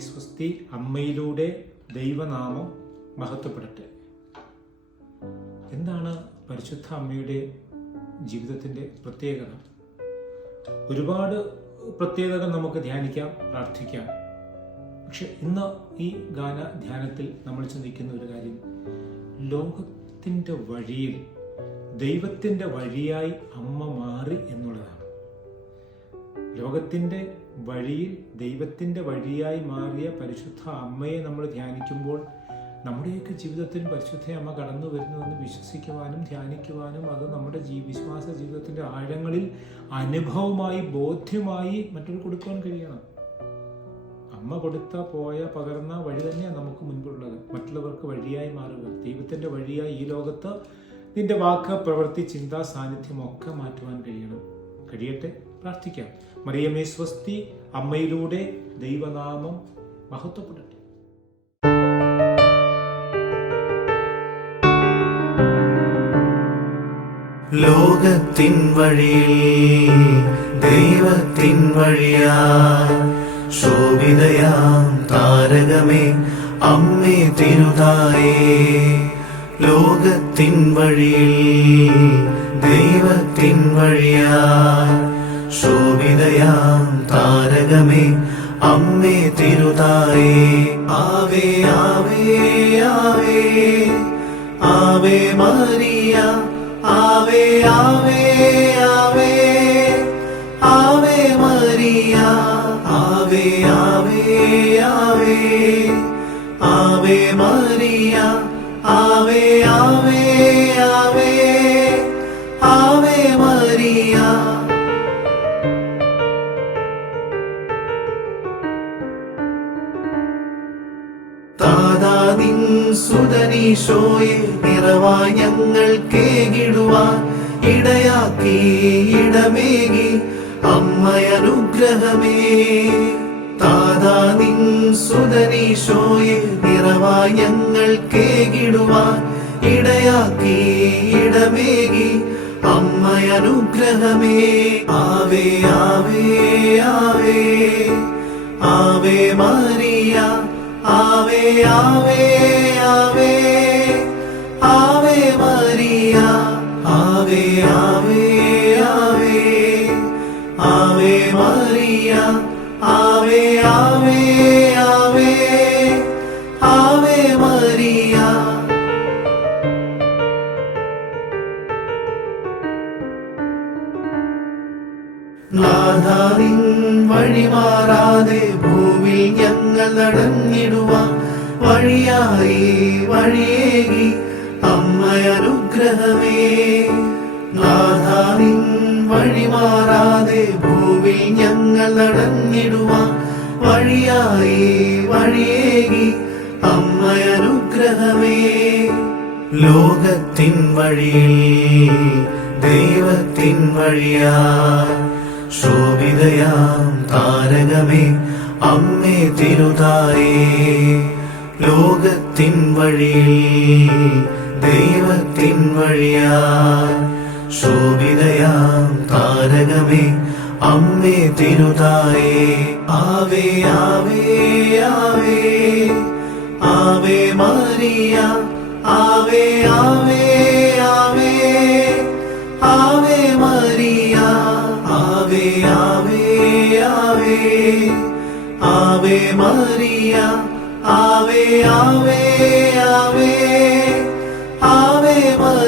സ്വസ്തി അമ്മയിലൂടെ ദൈവനാമം മഹത്വപ്പെടട്ടെ. എന്താണ് പരിശുദ്ധ അമ്മയുടെ ജീവിതത്തിന്റെ പ്രത്യേകത? ഒരുപാട് പ്രത്യേകതകൾ നമുക്ക് ധ്യാനിക്കാം പ്രാർത്ഥിക്കാം. പക്ഷെ ഇന്ന് ഈ ഗാന ധ്യാനത്തിൽ നമ്മൾ ചിന്തിക്കുന്ന ഒരു കാര്യം. ലോകത്തിന്റെ വഴിയിൽ ദൈവത്തിന്റെ വഴിയായി അമ്മ മാറി എന്നുള്ളതാണ്. ലോകത്തിന്റെ വഴിയിൽ ദൈവത്തിന്റെ വഴിയായി മാറിയ പരിശുദ്ധ അമ്മയെ നമ്മൾ ധ്യാനിക്കുമ്പോൾ നമ്മുടെയൊക്കെ ജീവിതത്തിൽ പരിശുദ്ധ അമ്മ കടന്നു വരുന്നുവെന്ന് വിശ്വസിക്കുവാനും ധ്യാനിക്കുവാനും അത് നമ്മുടെ ജീ വിശ്വാസ ജീവിതത്തിന്റെ ആഴങ്ങളിൽ അനുഭവമായി ബോധ്യമായി മറ്റൊരു കൊടുക്കുവാൻ കഴിയണം. അമ്മ കൊടുത്ത പോയ പകർന്ന വഴി തന്നെയാണ് നമുക്ക് മുൻപുള്ളത്. മറ്റുള്ളവർക്ക് വഴിയായി മാറുക. ദൈവത്തിന്റെ വഴിയായി ഈ ലോകത്ത് നിന്റെ വാക്ക് പ്രവൃത്തി ചിന്ത സാന്നിധ്യം ഒക്കെ മാറ്റുവാൻ കഴിയണം. കഴിയട്ടെ? പ്രാർത്ഥിക്കാം. മറിയമേ സ്വസ്തി അമ്മയിലൂടെ ദൈവനാമം മഹത്വപ്പെടട്ടെ. ലോകത്തിൻ വഴിയിൽ ദൈവത്തിൻ വഴിയായി ശോഭിതയാം താരകമേ അമ്മേ തിരുതായേ ലോകത്തിൻ വഴിയിൽ ദൈവത്തിൻ വഴിയായി ശോഭിതയാം താരകമേ അമ്മേ തിരുതായേ. ആവേ ആവേ ആവേ. ആവേ മരിയ ആവേ ആവേ ആവേ. ആവേ മരിയ ആവേ ആവേ ആവേ. ആവേ ആവേ ആവേ ആവേ ആവേ. സുതനീശോയെ നിറവായി ഞങ്ങൾ കേകിടുവാൻ ഇടയാക്കി ഇടമേകി അമ്മയനുഗ്രഹമേ താതാ നിൻ സുതനീശോയെ നിറവായി ഞങ്ങൾ കേകിടുവാൻ ഇടയാക്കി ഇടമേകി അമ്മയനുഗ്രഹമേ ആവേ ആവേ ആവേ ആവേ മാറിയ ആവേ ആവേ. വഴിമാറാതെ ഭൂവിൽ ഞങ്ങൾ നടന്നിടുവാൻ വഴിയായി വഴിയേകി അമ്മയനുഗ്രഹമേ നാഥാറിൻ വഴിമാറാതെ ഭൂവിൽ ഞങ്ങൾ നടന്നിടുവാൻ വഴിയായി വഴിയേകി അമ്മയനുഗ്രഹമേ ലോകത്തിൻ വഴിയിൽ ദൈവത്തിൻ വഴിയായി ശോഭിതയാം താരകമേ അമ്മേ തിരുതായേ. ലോകത്തിൻ വഴിയിൽ ദൈവത്തിൻ വഴിയായി ശോഭിതയാം താരകമേ അമ്മേ തിരുതായേ. ആവേ ആവേ ആവേ ആവേ ആവേ ആവേ ആവേ. ആവേ മരിയ ആവേ ആവേ ആവേ ആവേ മരിയ